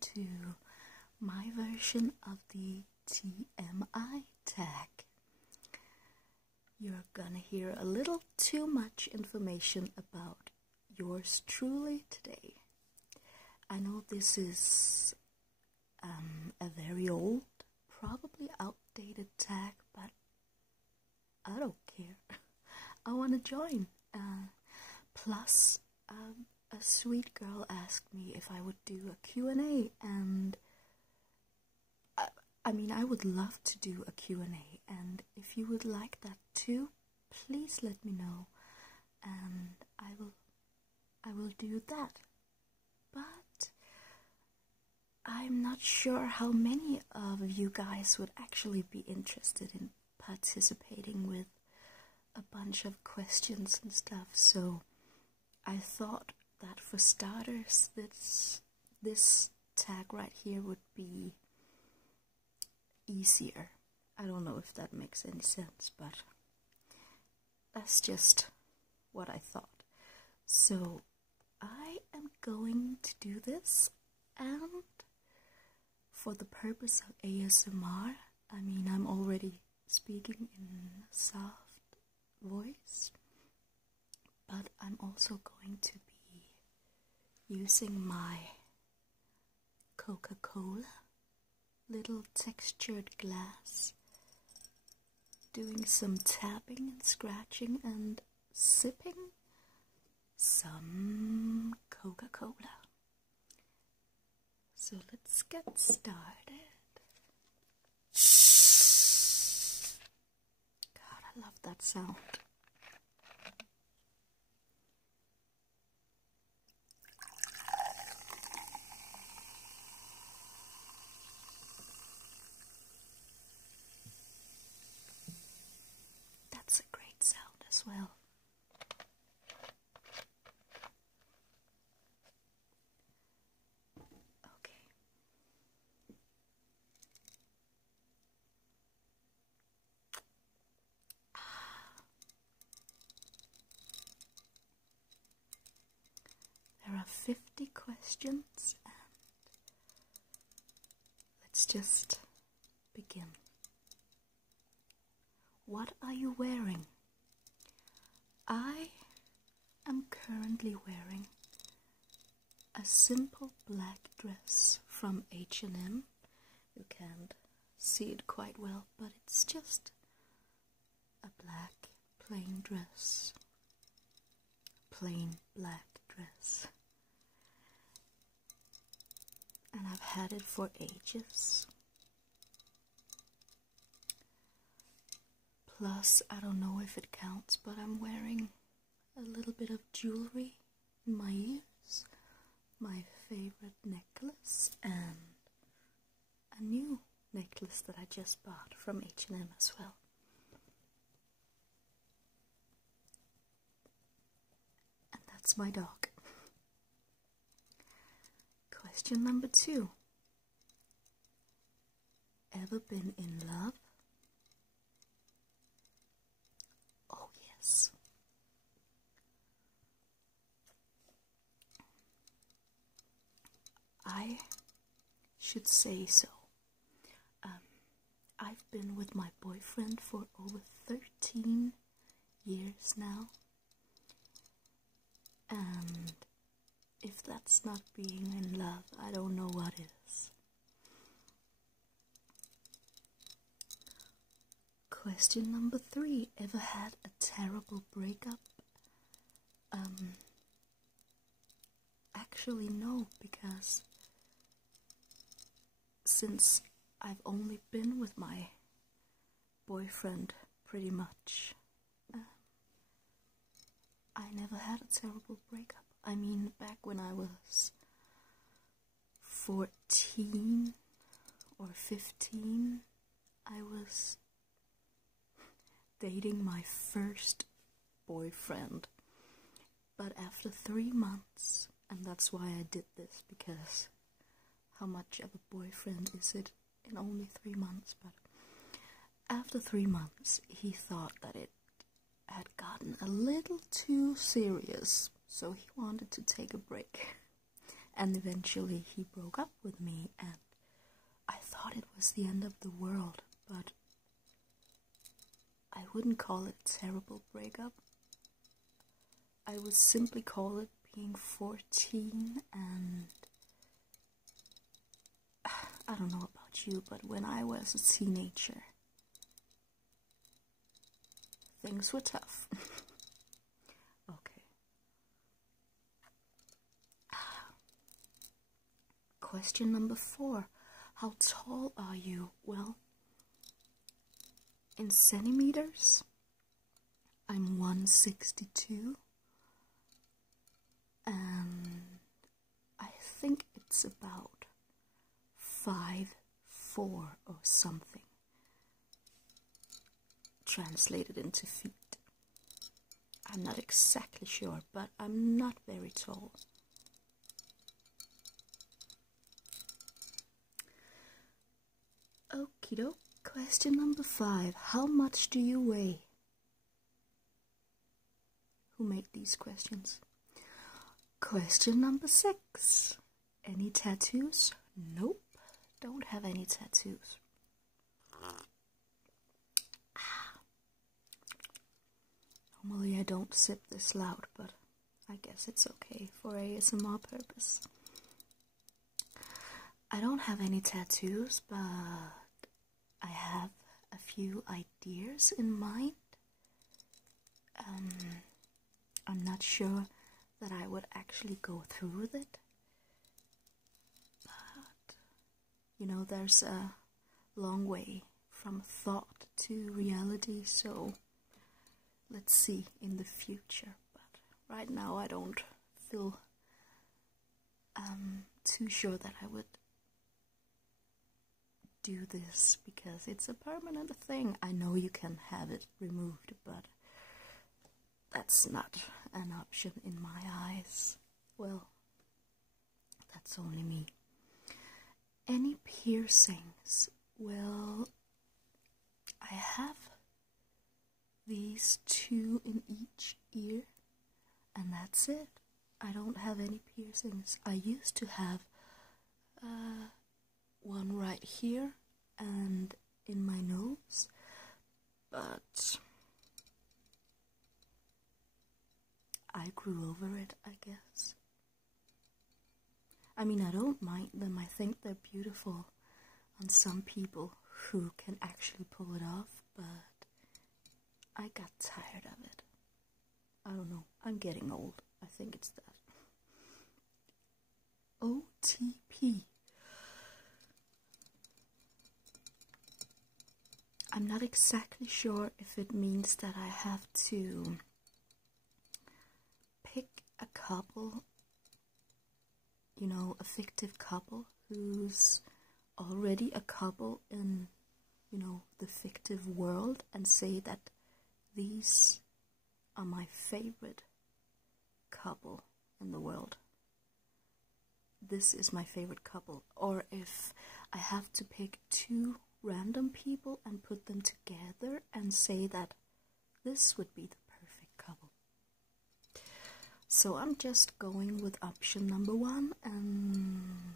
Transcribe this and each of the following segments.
to my version of the TMI tag. You're gonna hear a little too much information about yours truly today. I know this is a very old, probably outdated tag, but I don't care. I want to join. Plus, a sweet girl asked me if I would do a Q&A, and I mean, I would love to do a Q&A, and if you would like that too, please let me know, and I will do that. But I'm not sure how many of you guys would actually be interested in participating with a bunch of questions and stuff, so I thought that for starters, this tag right here would be easier. I don't know if that makes any sense, but that's just what I thought. So I am going to do this, and for the purpose of ASMR, I mean, I'm already speaking in a soft voice, but I'm also going to be using my Coca-Cola little textured glass, doing some tapping and scratching and sipping some Coca-Cola. So let's get started. God, I love that sound. That's a great sound as well. Okay. There are 50 questions, and let's just begin. What are you wearing? I am currently wearing a simple black dress from H&M. You can't see it quite well, but it's just a black plain dress. Plain black dress. And I've had it for ages. Plus, I don't know if it counts, but I'm wearing a little bit of jewelry in my ears, my favorite necklace, and a new necklace that I just bought from H&M as well. And that's my dog. Question number 2. Ever been in love? Oh yes. I should say so. I've been with my boyfriend for over 13 years now, and if that's not being in love, I don't know what is. Question number 3. Ever had a terrible breakup? Actually no, because since I've only been with my boyfriend pretty much, I never had a terrible breakup. I mean, back when I was 14 or 15, I was dating my first boyfriend. But after 3 months, and that's why I did this, because how much of a boyfriend is it in only 3 months? But after 3 months, he thought that it had gotten a little too serious, so he wanted to take a break. And eventually he broke up with me, and I thought it was the end of the world, but I wouldn't call it a terrible breakup. I would simply call it being 14, and I don't know about you, but when I was a teenager, things were tough. Okay. Question number 4. How tall are you? Well, in centimeters, I'm 162, and I think it's about 5'4" or something, translated into feet. I'm not exactly sure, but I'm not very tall. Okie doke. Question number 5. How much do you weigh? Who made these questions? Question number 6. Any tattoos? Nope. Don't have any tattoos. Normally I don't sip this loud, but I guess it's okay for ASMR purpose. I don't have any tattoos, but I have a few ideas in mind. I'm not sure that I would actually go through with it. But, you know, there's a long way from thought to reality, so let's see in the future. But right now I don't feel too sure that I would do this because it's a permanent thing. I know you can have it removed, but that's not an option in my eyes. Well, that's only me. Any piercings? Well, I have these 2 in each ear, and that's it. I don't have any piercings. I used to have one right here and in my nose, but I grew over it, I guess. I mean, I don't mind them. I think they're beautiful on some people who can actually pull it off, but I got tired of it. I don't know. I'm getting old. I think it's that. OTP. I'm not exactly sure if it means that I have to pick a couple, you know, a fictive couple who's already a couple in, you know, the fictive world, and say that these are my favorite couple in the world. This is my favorite couple. Or if I have to pick 2 random people and put them together and say that this would be the perfect couple. So I'm just going with option number 1, and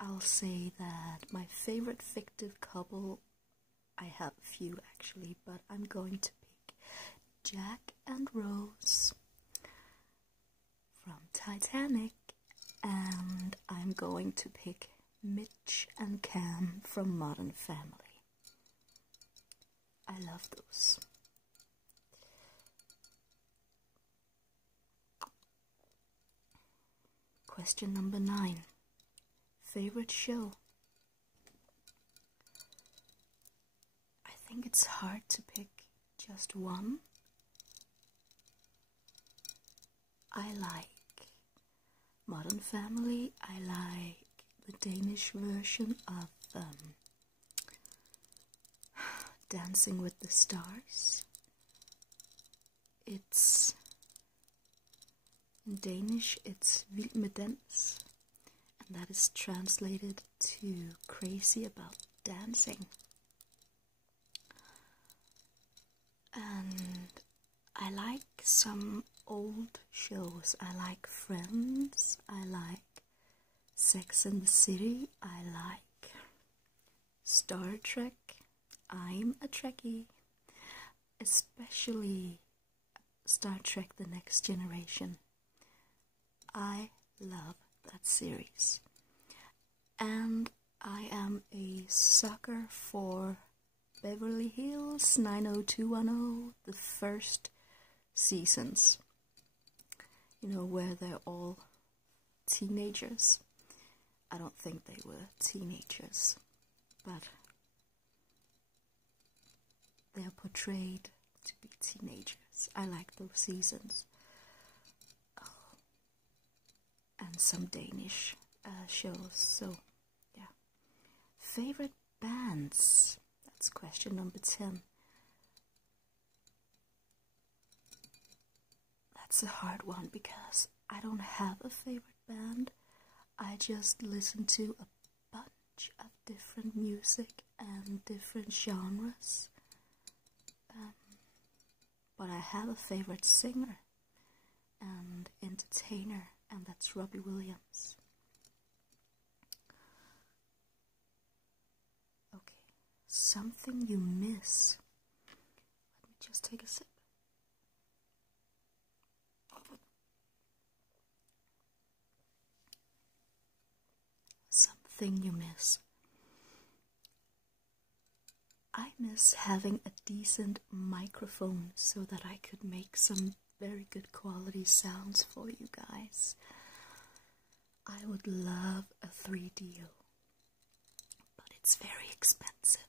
I'll say that my favorite fictive couple, I have a few actually, but I'm going to pick Jack and Rose from Titanic, and I'm going to pick Mitch and Cam from Modern Family. I love those. Question number 9. Favorite show? I think it's hard to pick just one. I like Modern Family. I like the Danish version of Dancing with the Stars. It's in Danish, it's Vild med dans, and that is translated to Crazy About Dancing. And I like some old shows. I like Friends, I like Sex and the City, I like Star Trek. I'm a Trekkie, especially Star Trek The Next Generation. I love that series. And I am a sucker for Beverly Hills 90210, the first seasons. You know, where they're all teenagers. I don't think they were teenagers, but they're portrayed to be teenagers. I like those seasons. Oh. And some Danish shows, so yeah. Favorite bands? That's question number 10. That's a hard one because I don't have a favorite band. I just listen to a bunch of different music and different genres. But I have a favorite singer and entertainer, and that's Robbie Williams. Okay, something you miss. Let me just take a sip. Something you miss. I miss having a decent microphone so that I could make some very good quality sounds for you guys. I would love a 3DO, but it's very expensive.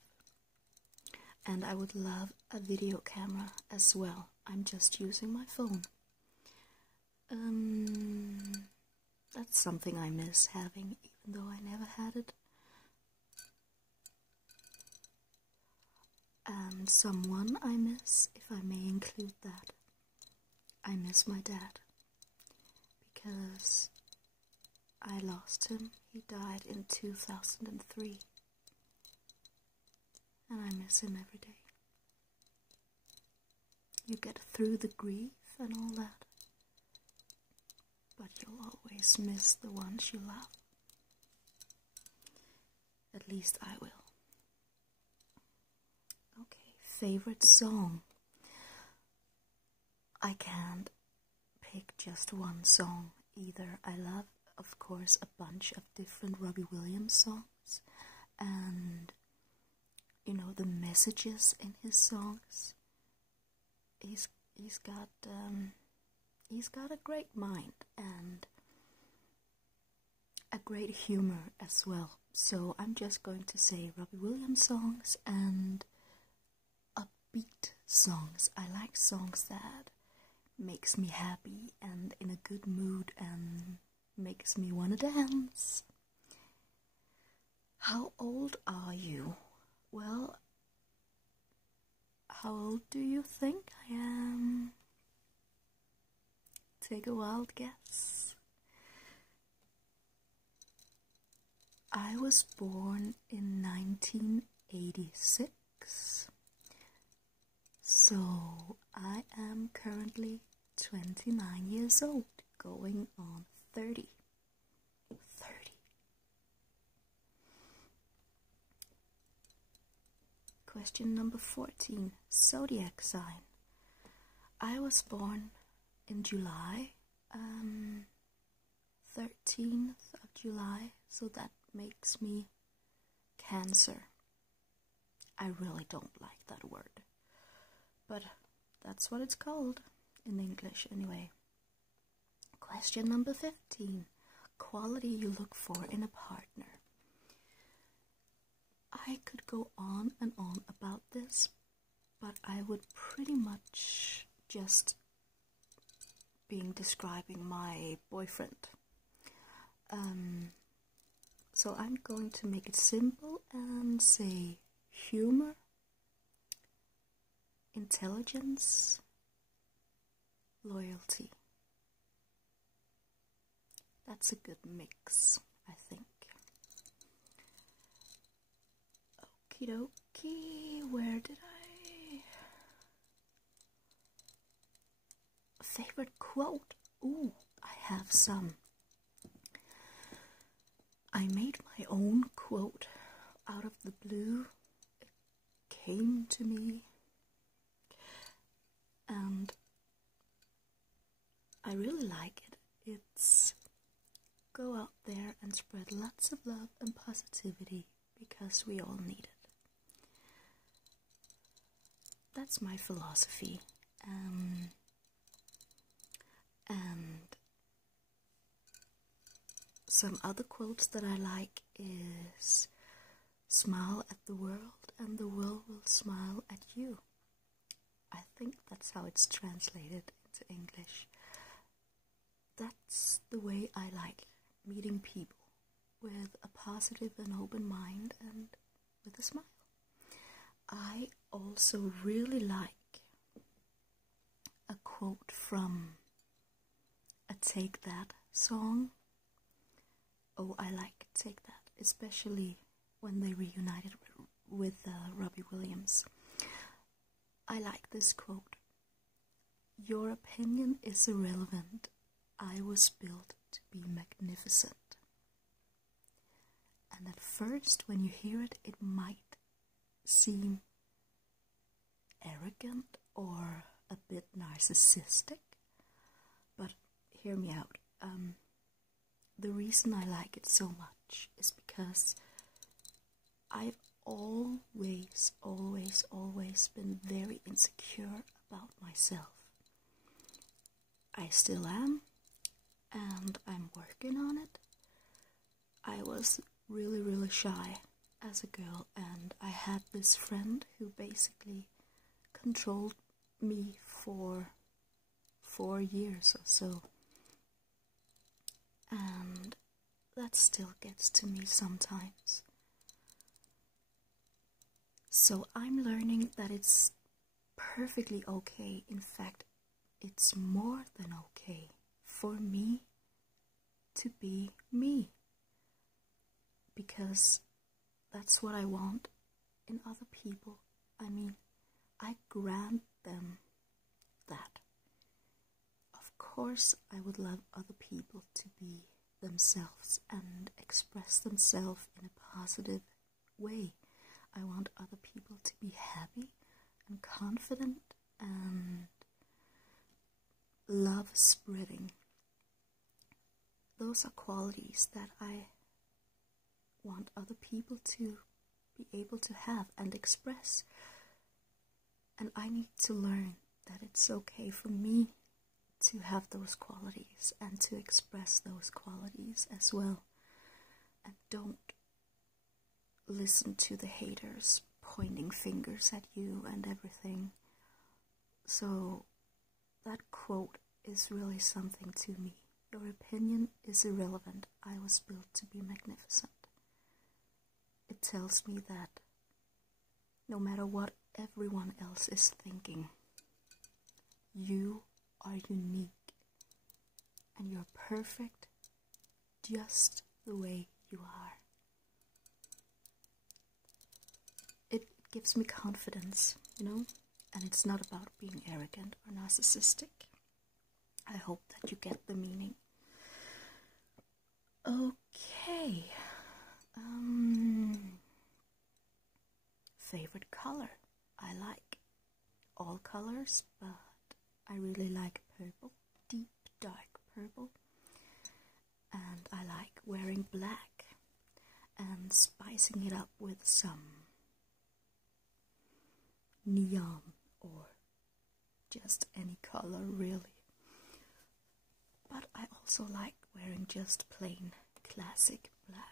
And I would love a video camera as well. I'm just using my phone. That's something I miss having, even though I never had it. And someone I miss, if I may include that. I miss my dad, because I lost him. He died in 2003, and I miss him every day. You get through the grief and all that, but you'll always miss the ones you love. At least I will. Okay, favorite song. I can't pick just one song either. I love, of course, a bunch of different Robbie Williams songs, and you know, the messages in his songs. He's got a great mind and a great humor as well. So I'm just going to say Robbie Williams songs and upbeat songs. I like songs that makes me happy and in a good mood and makes me want to dance. How old are you? Well, how old do you think I am? Take a wild guess. I was born in 1986, so I am currently 29 years old, going on 30. Question number 14, zodiac sign. I was born in July, 13th of July, so that makes me Cancer. I really don't like that word, but that's what it's called in English anyway. Question number 15, quality you look for in a partner. I could go on and on about this, but I would pretty much just be describing my boyfriend. So I'm going to make it simple and say humor, intelligence, loyalty. That's a good mix, I think. Okie dokie, where did I? favorite quote. Ooh, I have some. I made my own quote out of the blue. It came to me, and I really like it. It's go out there and spread lots of love and positivity because we all need it. That's my philosophy. And some other quotes that I like is smile at the world and the world will smile at you. I think that's how it's translated into English. That's the way I like meeting people, with a positive and open mind and with a smile. I also really like a quote from a Take That song. Oh, I like Take That, especially when they reunited with Robbie Williams. I like this quote. Your opinion is irrelevant. I was built to be magnificent. And at first, when you hear it, it might seem arrogant or a bit narcissistic, but hear me out. The reason I like it so much is because I've always been very insecure about myself. I still am, and I'm working on it. I was really shy as a girl, and I had this friend who basically controlled me for 4 years or so, and that still gets to me sometimes. So I'm learning that it's perfectly okay. In fact, it's more than okay for me to be me, because that's what I want in other people. I mean, I grant them that. Of course, I would love other people to be themselves and express themselves in a positive way. I want other people to be happy and confident and love spreading. Those are qualities that I want other people to be able to have and express. And I need to learn that it's okay for me to have those qualities and to express those qualities as well. And don't listen to the haters pointing fingers at you and everything. So that quote is really something to me. Your opinion is irrelevant. I was built to be magnificent. It tells me that no matter what everyone else is thinking, you are unique and you're perfect just the way you are. It gives me confidence, you know, and it's not about being arrogant or narcissistic. I hope that you get the meaning. Okay. Favorite color? I like all colors, but I really like purple, deep dark purple. And I like wearing black and spicing it up with some neon or just any color really. But I also like wearing just plain classic black.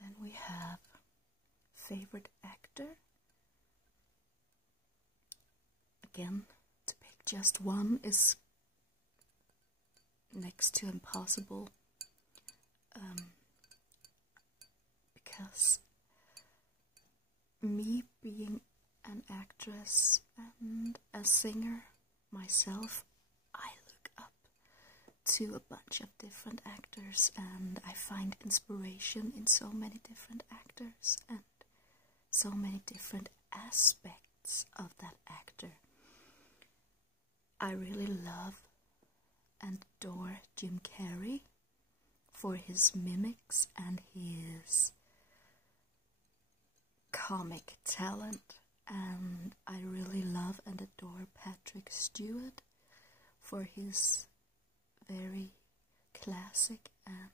Then we have favorite actor. Again, to pick just one is next to impossible, because me being an actress and a singer myself, I look up to a bunch of different actors and I find inspiration in so many different actors. voice and so many different aspects of that actor. I really love and adore Jim Carrey for his mimics and his comic talent, and I really love and adore Patrick Stewart for his very classic and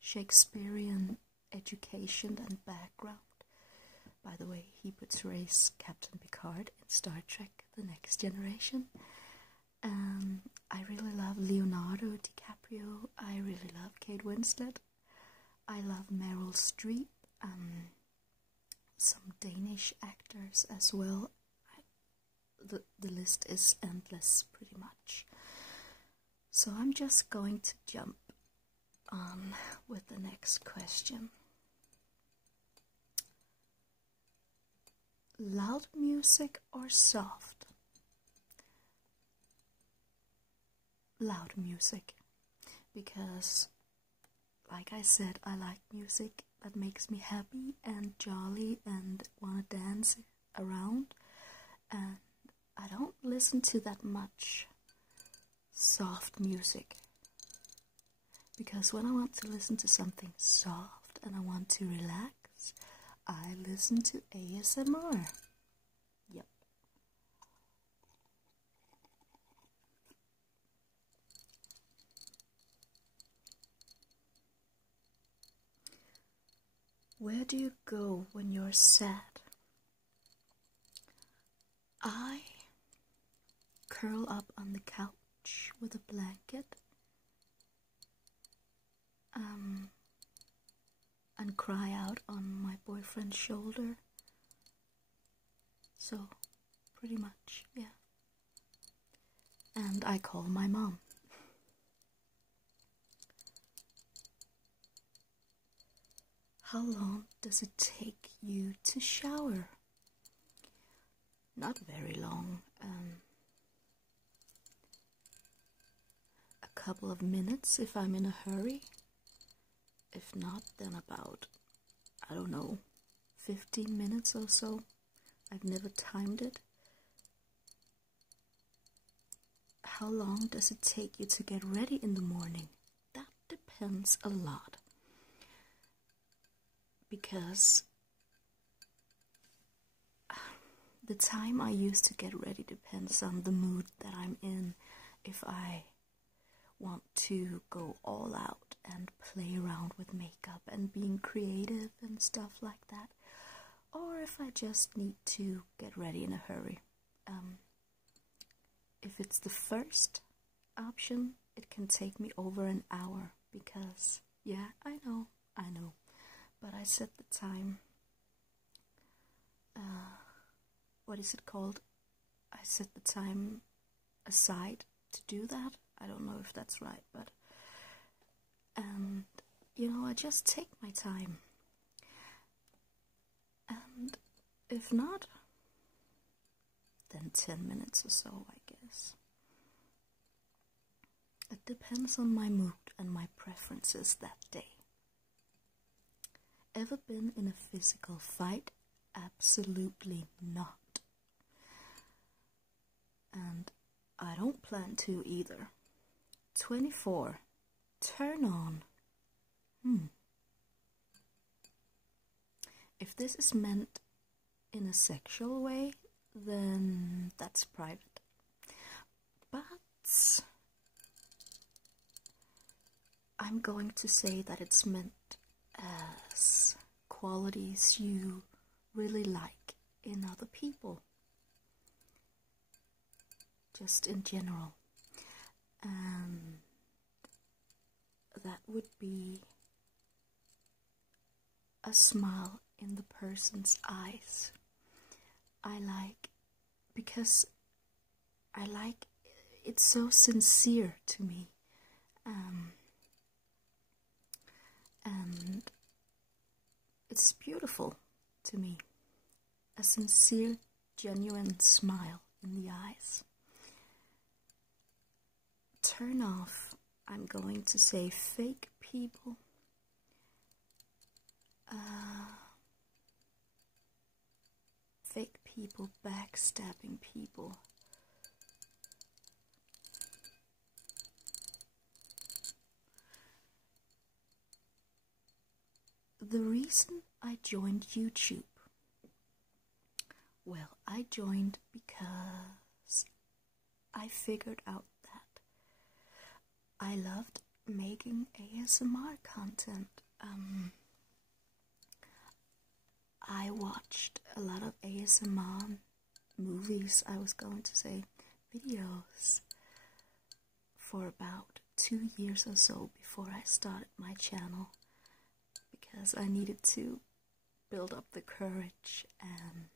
Shakespearean education and background. By the way, he portrays Captain Picard in Star Trek The Next Generation. I really love Leonardo DiCaprio. I really love Kate Winslet. I love Meryl Streep. Some Danish actors as well. The list is endless, pretty much. So I'm just going to jump on with the next question. Loud music or soft? Loud music, because like I said, I like music that makes me happy and jolly and want to dance around, and I don't listen to that much soft music, because when I want to listen to something soft and I want to relax, I listen to ASMR. Yep. Where do you go when you're sad? I curl up on the couch with a blanket and cry out on my boyfriend's shoulder. So, pretty much, yeah. And I call my mom. How long does it take you to shower? Not very long. A couple of minutes if I'm in a hurry. If not, then about, I don't know, 15 minutes or so. I've never timed it. How long does it take you to get ready in the morning? That depends a lot. Because the time I use to get ready depends on the mood that I'm in. If I want to go all out and play around with makeup and being creative and stuff like that, or if I just need to get ready in a hurry. If it's the first option, it can take me over an hour, because, yeah, I know, but I set the time, what is it called? I set the time aside to do that. I don't know if that's right, but, and, you know, I just take my time. And if not, then 10 minutes or so, I guess. It depends on my mood and my preferences that day. Ever been in a physical fight? Absolutely not. And I don't plan to either. 24. Turn on. If this is meant in a sexual way, then that's private. But I'm going to say that it's meant as qualities you really like in other people. Just in general. And that would be a smile in the person's eyes. Because I like, it's so sincere to me. And it's beautiful to me. A sincere, genuine smile in the eyes. Turn off, I'm going to say fake people. fake people backstabbing people. The reason I joined YouTube, well, I joined because I figured out that I loved making ASMR content. I watched a lot of ASMR movies, I was going to say videos, for about 2 years or so before I started my channel, because I needed to build up the courage, and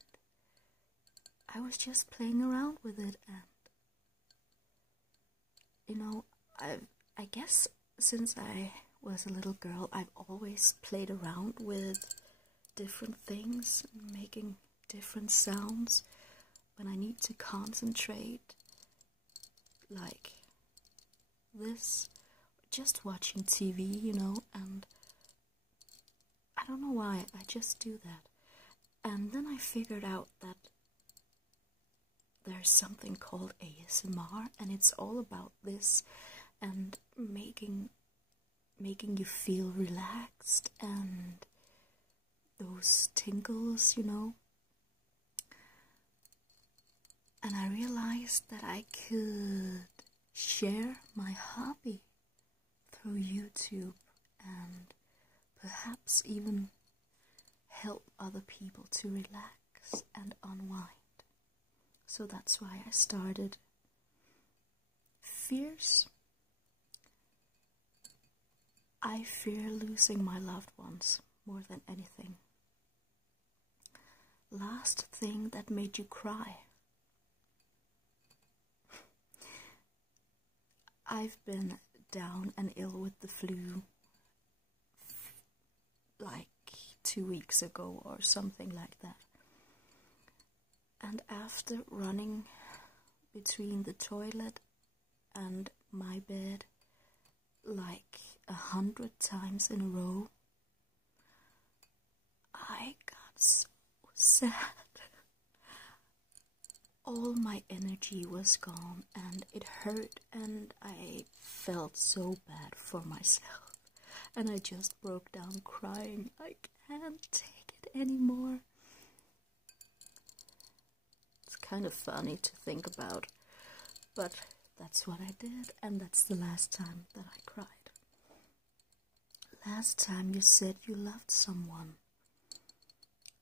I was just playing around with it. And you know, I guess since I was a little girl, I've always played around with different things, making different sounds when I need to concentrate, like this, just watching TV, you know, and I don't know why, I just do that. And then I figured out that there's something called ASMR, and it's all about this, and making you feel relaxed, and those tingles, you know. And I realized that I could share my hobby through YouTube, and perhaps even help other people to relax and unwind. So that's why I started. Fears. I fear losing my loved ones more than anything. Last thing that made you cry. I've been down and ill with the flu like 2 weeks ago or something like that. And after running between the toilet and my bed like 100 times in a row, I got so sad. All my energy was gone, and it hurt, and I felt so bad for myself. And I just broke down crying. I can't take it anymore. It's kind of funny to think about, but that's what I did, and that's the last time that I cried. Last time you said you loved someone.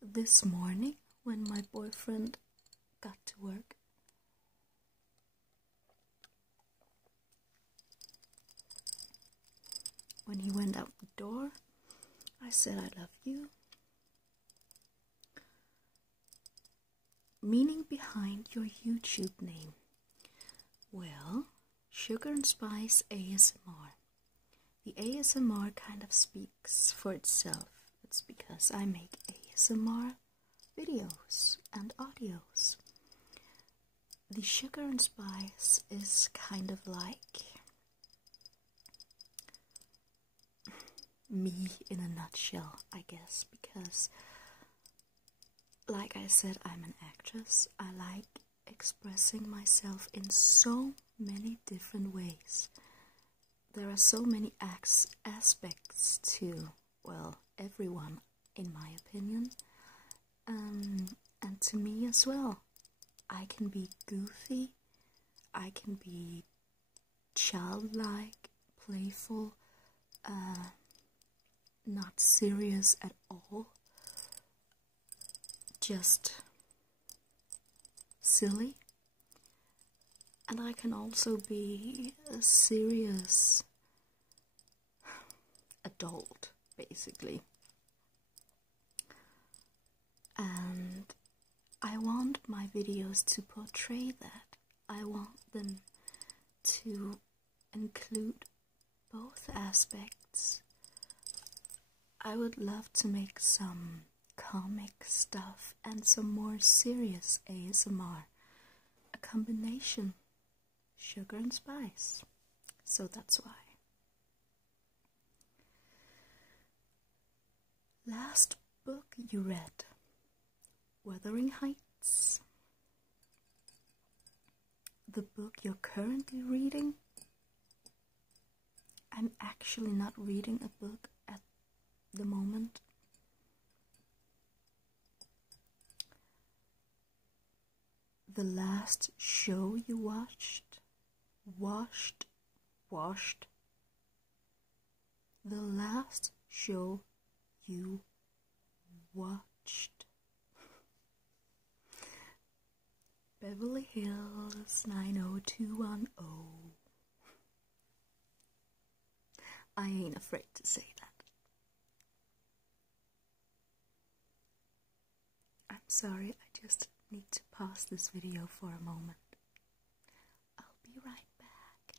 This morning, when my boyfriend got to work, when he went out the door, I said I love you. Meaning behind your YouTube name. Well, Sugar and Spice ASMR. The ASMR kind of speaks for itself. It's because I make ASMR videos and audios. The Sugar and Spice is kind of like me in a nutshell, I guess, because like I said, I'm an actress. I like expressing myself in so many different ways. There are so many aspects to, well, everyone, in my opinion, and to me as well. I can be goofy, I can be childlike, playful, not serious at all, just silly. And I can also be a serious adult, basically. And I want my videos to portray that. I want them to include both aspects. I would love to make some comic stuff and some more serious ASMR. A combination. Sugar and Spice. So that's why. Last book you read. Wuthering it's the book you're currently reading. I'm actually not reading a book at the moment. The last show you watched. The last show you watched. Beverly Hills 90210. I ain't afraid to say that. I'm sorry, I just need to pause this video for a moment. I'll be right back.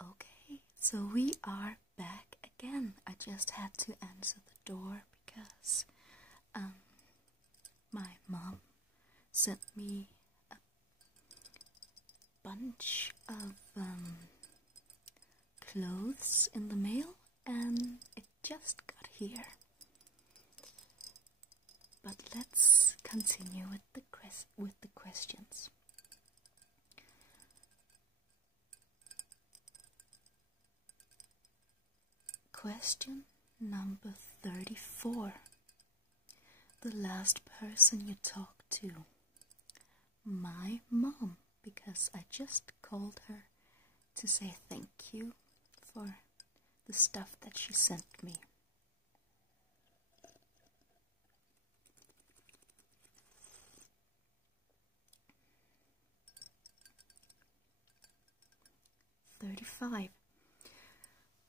Okay, so we are back again. I just had to answer the door because my mom sent me a bunch of clothes in the mail, and it just got here. But let's continue with the questions. Question number 34. The last person you talked to. My mom, because I just called her to say thank you for the stuff that she sent me.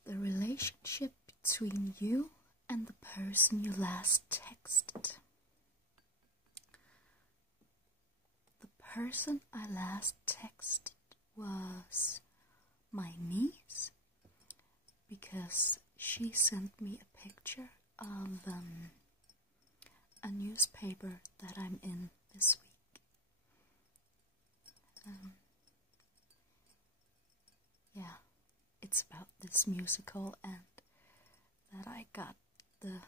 The relationship between you and the person you last texted. The person I last texted was my niece, because she sent me a picture of a newspaper that I'm in this week. Yeah, it's about this musical, and that I got the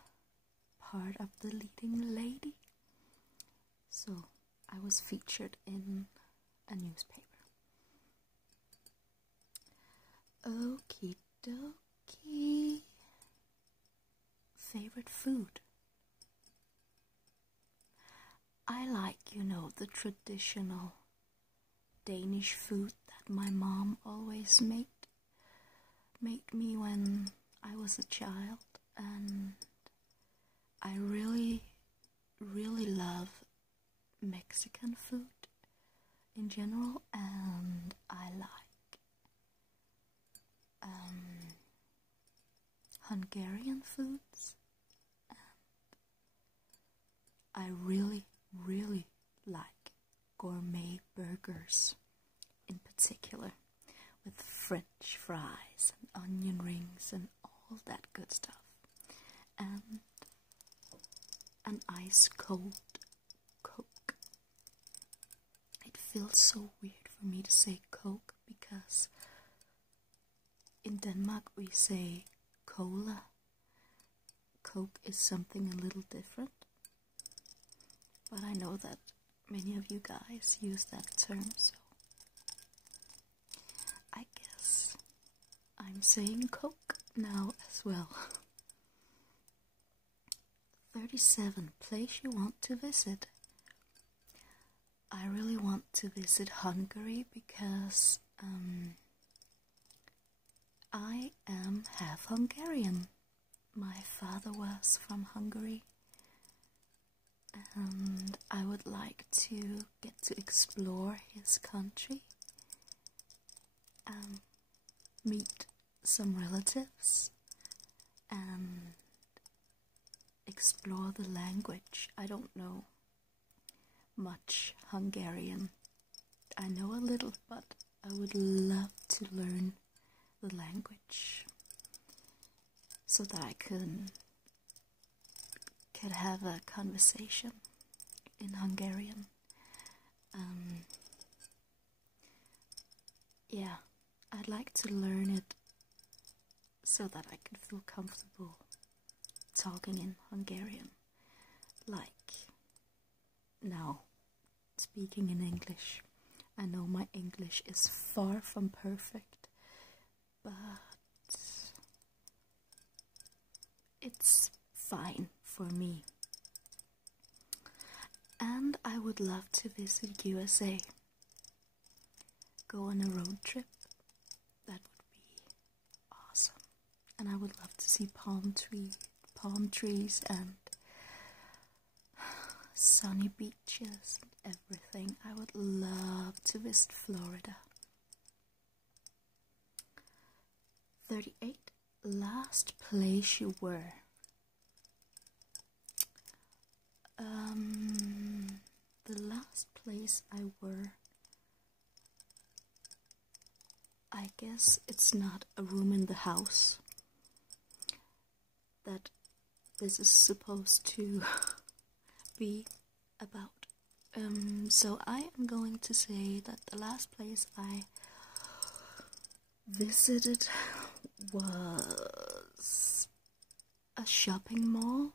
part of the leading lady. So I was featured in a newspaper. Okie dokie. Favorite food? I like, the traditional Danish food that my mom always made me when I was a child, and I really, really love Mexican food in general, and I like Hungarian foods, and I really, really like gourmet burgers in particular, with French fries and onion rings and all that good stuff, and an ice cold Coke. It feels so weird for me to say Coke because in Denmark we say cola. Coke is something a little different, but I know that many of you guys use that term, so I guess I'm saying Coke now as well. 37. Place you want to visit. I really want to visit Hungary because I am half Hungarian. My father was from Hungary, and I would like to get to explore his country, meet some relatives, and explore the language. I don't know much Hungarian. I know a little, but I would love to learn the language so that I could have a conversation in Hungarian. Yeah, I'd like to learn it so that I can feel comfortable talking in Hungarian, like now speaking in English. I know my English is far from perfect, but it's fine for me. And I would love to visit USA. Go on a road trip. That would be awesome. And I would love to see palm trees and sunny beaches and everything. I would love to visit Florida. 38. Last place you were. The last place I were, I guess it's not a room in the house that this is supposed to be about. So I am going to say that the last place I visited was a shopping mall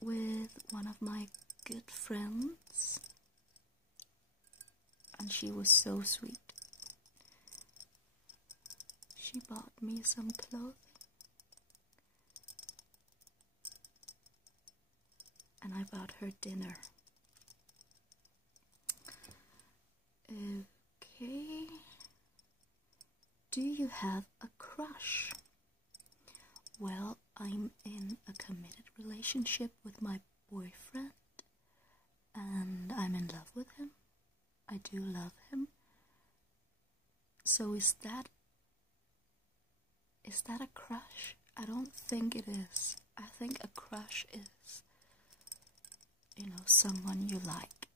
with one of my good friends, and she was so sweet. She bought me some clothing, and I bought her dinner. Okay. Do you have a crush? Well, I'm in a committed relationship with my boyfriend, and I'm in love with him. I do love him. So is that a crush? I don't think it is. I think a crush is, someone you like,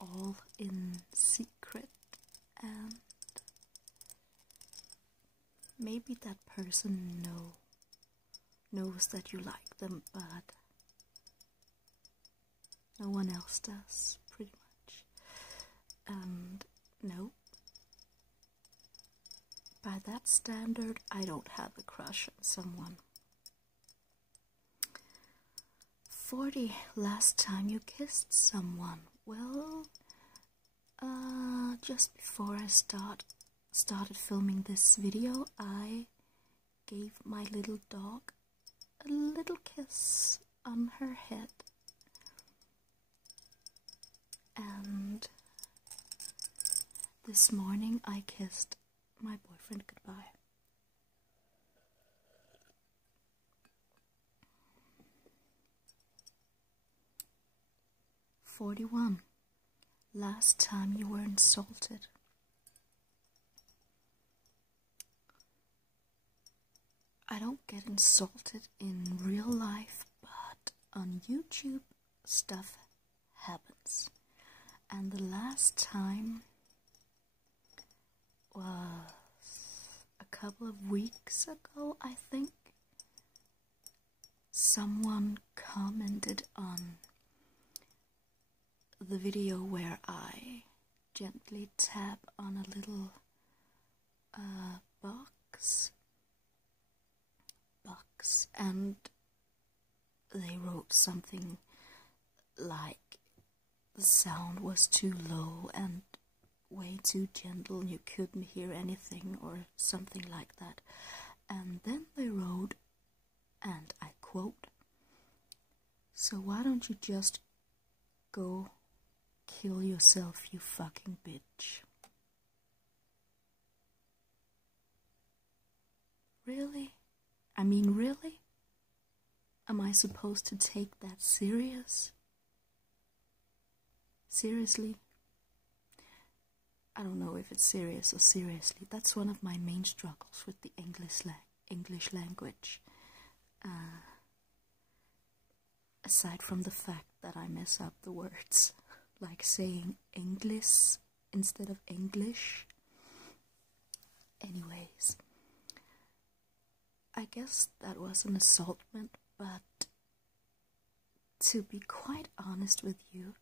all in secret, and maybe that person knows that you like them, but no one else does, pretty much. And no, by that standard, I don't have a crush on someone. 40. Last time you kissed someone. Well, just before I started filming this video, I gave my little dog a little kiss on her head. And this morning I kissed my boyfriend goodbye. "41. Last time you were insulted." I don't get insulted in real life, but on YouTube stuff happens. And the last time was a couple of weeks ago, I think. Someone commented on the video where I gently tap on a little box, and they wrote something like the sound was too low and way too gentle, you couldn't hear anything, or something like that. And then they wrote, and I quote, "So why don't you just go kill yourself, you fucking bitch." Really? I mean, really? Am I supposed to take that serious? Seriously? I don't know if it's serious or seriously. That's one of my main struggles with the English language. Aside from the fact that I mess up the words, like saying English instead of English. Anyways, I guess that was an assaultment, but to be quite honest with you,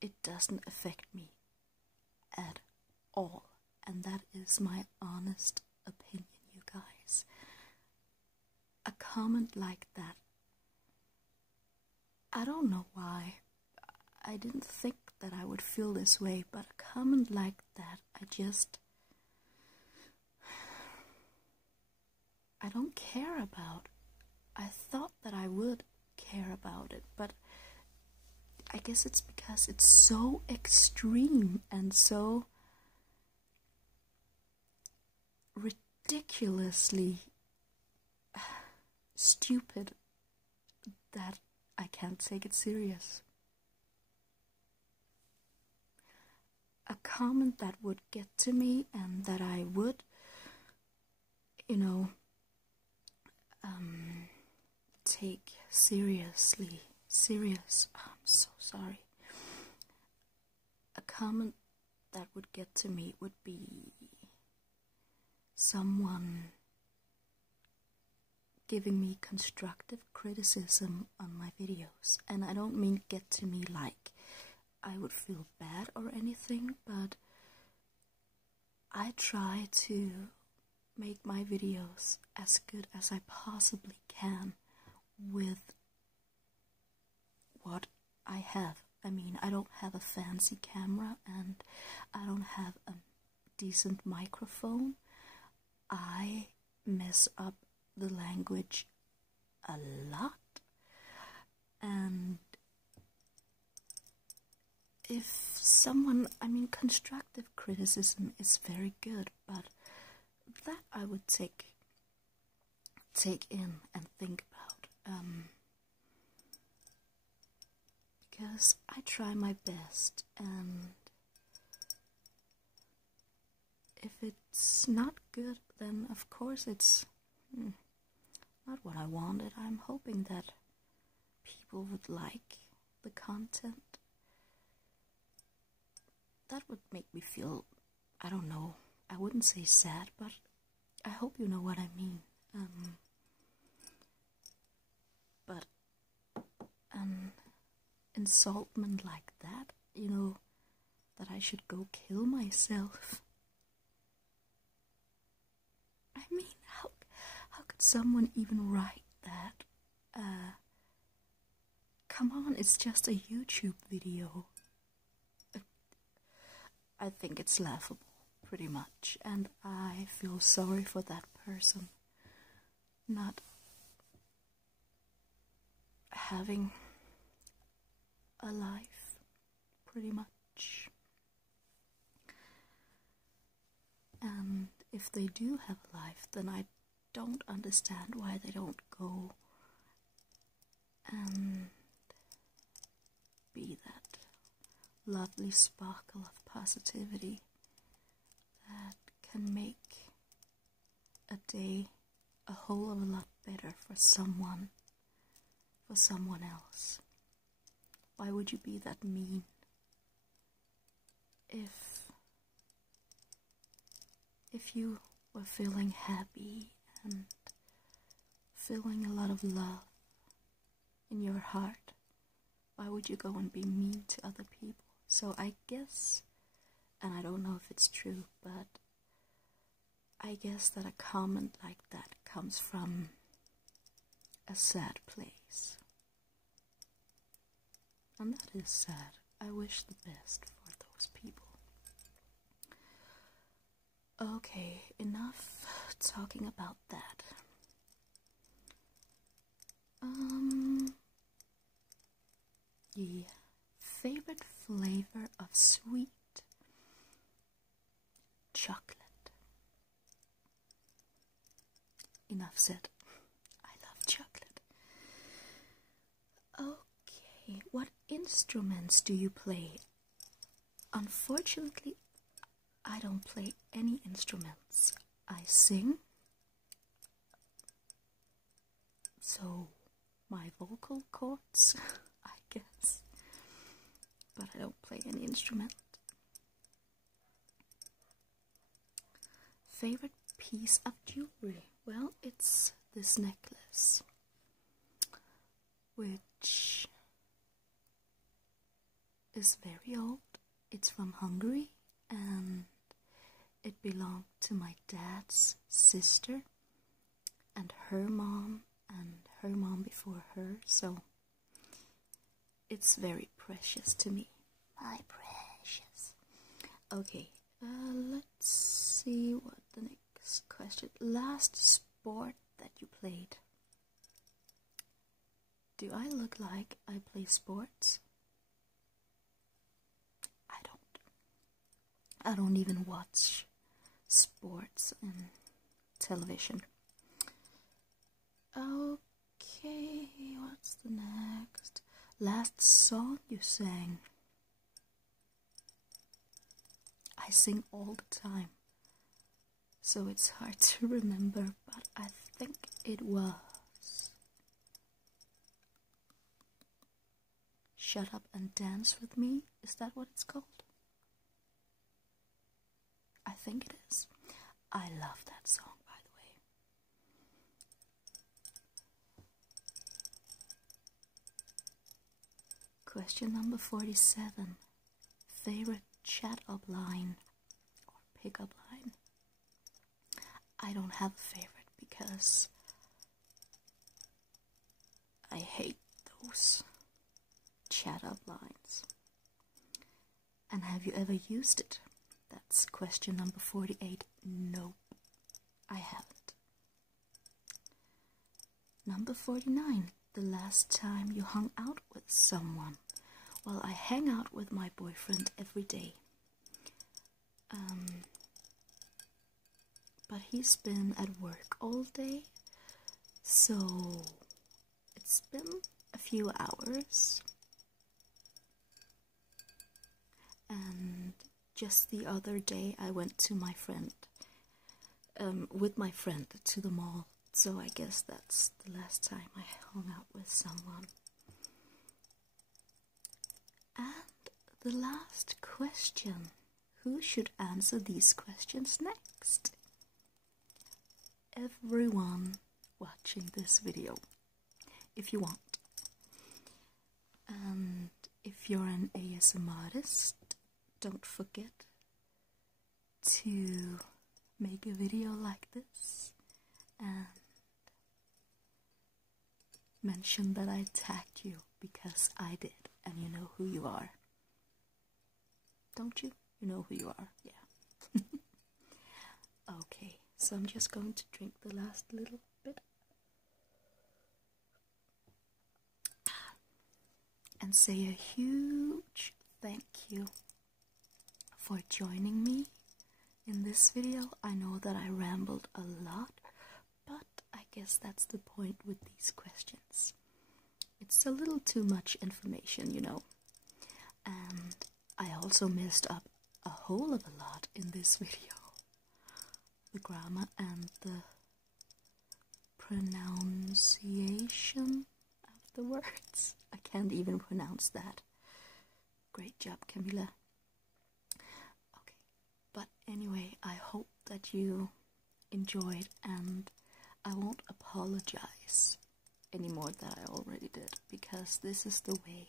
it doesn't affect me at all, and that is my honest opinion, you guys. A comment like that, I don't know why. I didn't think that I would feel this way, but a comment like that, I don't care about. I thought that I would care about it, but I guess it's because it's so extreme and so ridiculously stupid that I can't take it serious. A comment that would get to me and that I would, take seriously. I'm so sorry. A comment that would get to me would be someone giving me constructive criticism on my videos. And I don't mean get to me like I would feel bad or anything, but I try to make my videos as good as I possibly can with what I have. I mean, I don't have a fancy camera and I don't have a decent microphone. I mess up the language a lot, and constructive criticism is very good, but that I would take in and think about, because I try my best, and if it's not good, then of course it's not what I wanted. I'm hoping that people would like the content. That would make me feel, I don't know, I wouldn't say sad, but I hope you know what I mean. But an insultment like that, that I should go kill myself. I mean, how could someone even write that? Come on, it's just a YouTube video. I think it's laughable, pretty much, and I feel sorry for that person not having a life, pretty much. And if they do have a life, then I don't understand why they don't go and be that lovely sparkle of positivity that can make a day a whole of a lot better for someone else. Why would you be that mean? If you were feeling happy and feeling a lot of love in your heart, why would you go and be mean to other people? So I guess, and I don't know if it's true, but I guess that a comment like that comes from a sad place. And that is sad. I wish the best for those people. Okay, enough talking about that. The favorite flavor of sweet chocolate. Enough said. I love chocolate. Okay, what instruments do you play? Unfortunately, I don't play any instruments. I sing. So, my vocal cords, I guess. But I don't play any instrument. Favorite piece of jewelry? Well, it's this necklace, which is very old. It's from Hungary, and it belonged to my dad's sister and her mom before her, so it's very precious to me. My precious. Okay, let's see what the next question. Last sport that you played. Do I look like I play sports? I don't. I don't even watch sports in television. Okay, what's the next? Last song you sang. I sing all the time, so it's hard to remember, but I think it was Shut Up and Dance With Me. Is that what it's called? I think it is. I love that song, by the way. Question number 47. Favorite chat-up line or pick-up line? I don't have a favorite because I hate those chat-up lines. And have you ever used it? That's question number 48. Nope, I haven't. Number 49. The last time you hung out with someone. Well, I hang out with my boyfriend every day. But he's been at work all day, so it's been a few hours. And just the other day I went to my friend, with my friend to the mall. So I guess that's the last time I hung out with someone. And the last question. Who should answer these questions next? Everyone watching this video, if you want. And if you're an ASMR artist, don't forget to make a video like this and mention that I tagged you, because I did, and you know who you are. Don't you? You know who you are, yeah. Okay, so I'm just going to drink the last little bit. And say a huge thank you for joining me in this video. I know that I rambled a lot, but I guess that's the point with these questions. It's a little too much information, you know. And I also messed up a whole of a lot in this video. The grammar and the pronunciation of the words. I can't even pronounce that. Great job, Camilla. Okay, but anyway, I hope that you enjoyed, and I won't apologize anymore that I already did, because this is the way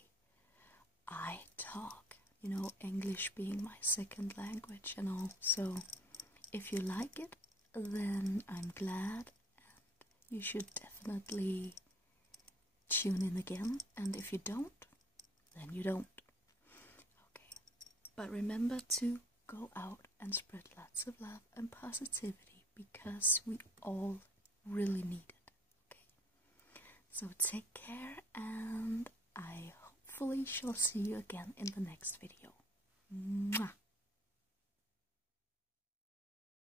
I talk, you know, English being my second language and all. So if you like it, then I'm glad, and you should definitely tune in again, and if you don't, then you don't. Okay, but remember to go out and spread lots of love and positivity, because we all really need it. Okay, so take care, and I hopefully shall see you again in the next video. Mwah.